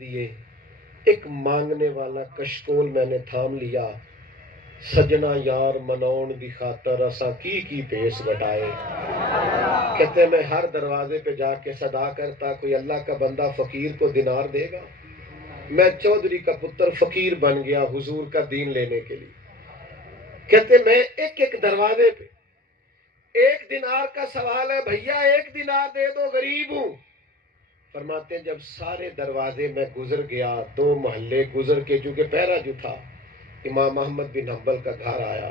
دیے ایک مانگنے والا کشکول میں نے تھام لیا، سجنا یار منون دی خاطر اسا کی پیس بٹائے۔ کہتے میں ہر دروازے پہ جا کے صدا کرتا کوئی اللہ کا بندہ فقیر کو دینار دے گا۔ میں چودھری کا پتر فقیر بن گیا حضور کا دین لینے کے لیے۔ کہتے میں ایک ایک دروازے پہ ایک دینار کا سوال ہے، بھیا ایک دینار دے دو، غریب ہوں۔ فرماتے ہیں جب سارے دروازے میں گزر گیا، 2 محلے گزر کے، چونکہ پہرا جو تھا امام احمد بن حنبل کا گھر آیا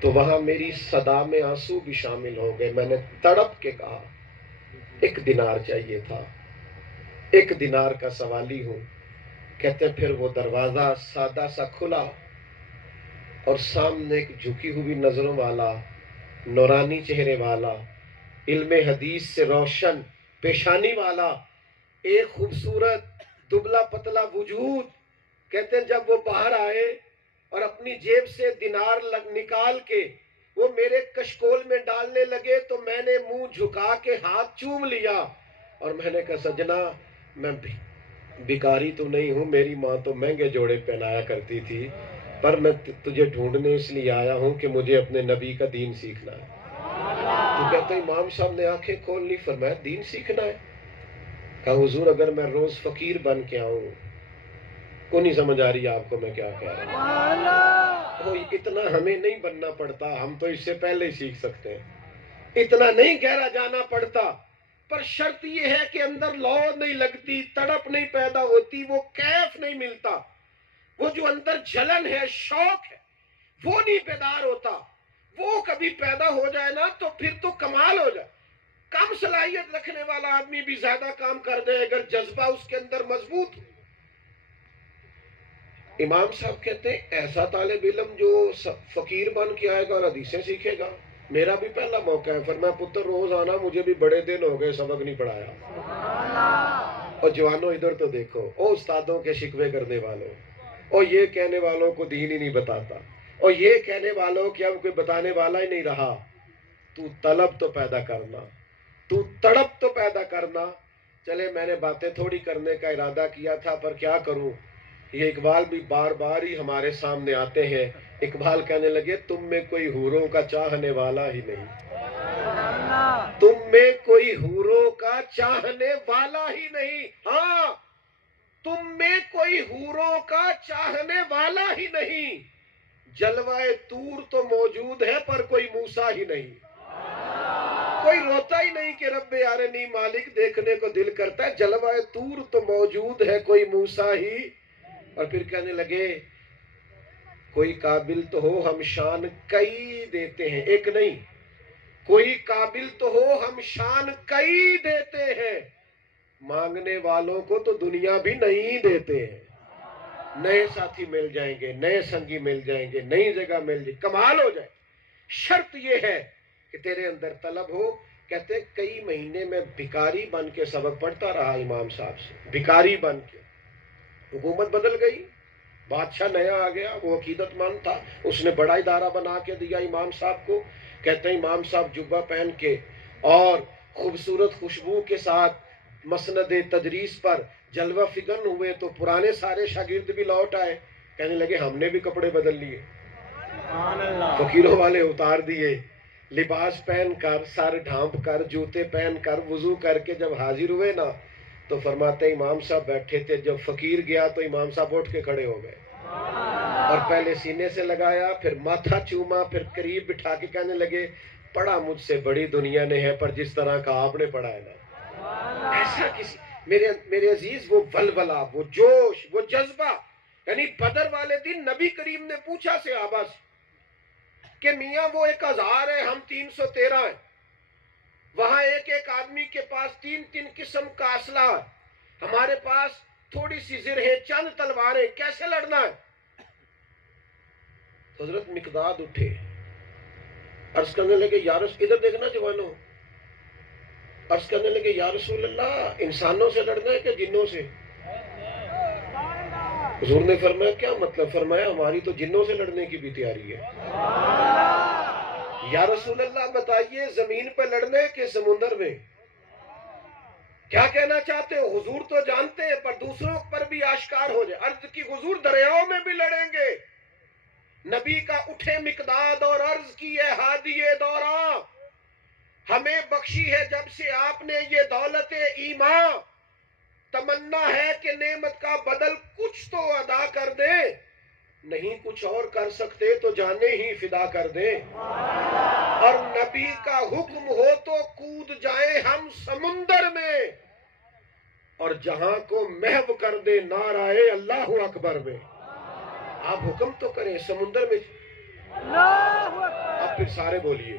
تو وہاں میری صدا میں آنسو بھی شامل ہو گئے۔ میں نے تڑپ کے کہا ایک دینار چاہیے تھا، ایک دینار کا سوالی ہوں۔ کہتے پھر وہ دروازہ سادہ سا کھلا اور سامنے ایک جھکی ہوئی نظروں والا، نورانی چہرے والا، علم حدیث سے روشن پیشانی والا، ایک خوبصورت دبلا پتلا وجود۔ کہتے ہیں جب وہ باہر آئے اور اپنی جیب سے دینار نکال کے وہ میرے کشکول میں ڈالنے لگے تو میں نے منہ جھکا کے ہاتھ چوم لیا اور میں نے کہا سجنا میں بیکاری تو نہیں ہوں، میری ماں تو مہنگے جوڑے پہنایا کرتی تھی، پر میں تجھے ڈھونڈنے اس لیے آیا ہوں کہ مجھے اپنے نبی کا دین سیکھنا ہے۔ تو کہتے امام صاحب نے آنکھیں کھول لی، فرمایا دین سیکھنا ہے؟ کہا حضور اگر میں روز فقیر بن کے آؤں، کو نہیں سمجھ آ رہی آپ کو میں کیا کہہ رہا ہوں؟ اتنا ہمیں نہیں بننا پڑتا، ہم تو اس سے پہلے ہی سیکھ سکتے ہیں، اتنا نہیں گہرا جانا پڑتا، پر شرط یہ ہے کہ اندر لو نہیں لگتی، تڑپ نہیں پیدا ہوتی، وہ کیف نہیں ملتا، وہ جو اندر جلن ہے، شوق ہے، وہ نہیں بیدار ہوتا۔ وہ کبھی پیدا ہو جائے نا تو پھر تو کمال ہو جائے۔ کم صلاحیت رکھنے والا آدمی بھی زیادہ کام کر دے اگر جذبہ اس کے اندر مضبوط ہو۔ امام صاحب کہتے ہیں ایسا طالب علم جو فقیر بن کے آئے گا اور حدیثیں سیکھے گا، میرا بھی پہلا موقع ہے۔ فرمایا پتر روز آنا، مجھے بھی بڑے دن ہو گئے سبق نہیں پڑھایا۔ اور جوانوں ادھر تو دیکھو، او استادوں کے شکوے کرنے والوں، اور یہ کہنے والوں کو دین ہی نہیں بتاتا، اور یہ کہنے والوں کہ اب کوئی بتانے والا ہی نہیں رہا۔ تو طلب تو پیدا کرنا، تو تڑپ تو پیدا کرنا۔ چلے میں نے باتیں تھوڑی کرنے کا ارادہ کیا تھا، پر کیا کروں، یہ اقبال بھی بار بار ہی ہمارے سامنے آتے ہیں۔ اقبال کہنے لگے تم میں کوئی حوروں کا چاہنے والا ہی نہیں، تم میں کوئی حوروں کا چاہنے والا ہی نہیں، ہاں تم میں کوئی حوروں کا چاہنے والا ہی نہیں، جلوہ طور تو موجود ہے پر کوئی موسیٰ ہی نہیں، کوئی روتا ہی نہیں کہ رب یارنی مالک دیکھنے کو دل کرتا ہے، جلوہ طور تو موجود ہے کوئی موسیٰ ہی۔ اور پھر کہنے لگے کوئی قابل تو ہو ہم شان کئی دیتے ہیں، ایک نہیں، کوئی قابل تو ہو ہم شان کئی دیتے ہیں، مانگنے والوں کو تو دنیا بھی نہیں دیتے ہیں۔ نئے ساتھی مل جائیں گے، نئے سنگی مل جائیں گے، نئی جگہ مل جائے، کمال ہو جائے، شرط یہ ہے کہ تیرے اندر طلب ہو۔ کہتے کئی مہینے میں بھکاری بن کے سبق پڑھتا رہا امام صاحب سے، بھکاری بن کے۔ حکومت بدل گئی، بادشاہ نیا آ گیا، وہ عقیدت مند تھا، اس نے بڑا ادارہ بنا کے دیا امام صاحب کو۔ کہتے ہیں امام صاحب جبہ پہن کے اور خوبصورت خوشبو کے ساتھ مسند تدریس پر جلوہ فگن ہوئے تو پرانے سارے شاگرد بھی لوٹ آئے، کہنے لگے ہم نے بھی کپڑے بدل لیے، فقیروں والے اتار دیے، لباس پہن کر، سر ڈھانپ کر، جوتے پہن کر، وضو کر کے جب حاضر ہوئے نا تو فرماتے امام صاحب بیٹھے تھے، جب فقیر گیا تو امام صاحب اٹھ کے کھڑے ہو گئے اور پہلے سینے سے لگایا، پھر ماتھا چوما، پھر قریب بٹھا کے کہنے لگے پڑھا مجھ سے بڑی دنیا نے ہے، پر جس طرح کا آپ نے پڑھا ہے نا ایسا کسی، میرے عزیز وہ ولولہ، وہ جوش، وہ جذبہ، یعنی بدر والے دن نبی کریم نے پوچھا صحابہ سے کہ میاں وہ 1000 ہے، ہم 313 ہیں، وہاں ایک ایک آدمی کے پاس 3 قسم کا اسلحہ ہے، ہمارے پاس تھوڑی سی زرہیں، چند تلواریں، کیسے لڑنا ہے؟ حضرت مقداد اٹھے، عرض کرنے لگے یا رسول، ادھر دیکھنا جوانوں، عرض کرنے لگے یا رسول اللہ انسانوں سے لڑنا ہے کہ جنوں سے؟ حضور نے فرمایا کیا مطلب؟ فرمایا ہماری تو جنوں سے لڑنے کی بھی تیاری ہے۔ یا رسول اللہ بتائیے زمین پہ لڑنے کے سمندر میں؟ کیا کہنا چاہتے ہو؟ حضور تو جانتے ہیں، پر دوسروں پر بھی آشکار ہو جائے۔ عرض کی حضور دریاؤں میں بھی لڑیں گے۔ نبی کا اٹھے مقداد اور عرض کی ہے ہادی دوراں، ہمیں بخشی ہے جب سے آپ نے یہ دولت ایمان، تمنا ہے کہ نعمت کا بدل کچھ تو ادا کر دیں، نہیں کچھ اور کر سکتے تو جانے ہی فدا کر دیں، اور نبی کا حکم ہو تو کود جائیں ہم سمندر میں، اور جہاں کو محو کر دے نعرہ اللہ اکبر میں۔ آپ حکم تو کریں سمندر میں، آپ پھر سارے بولیے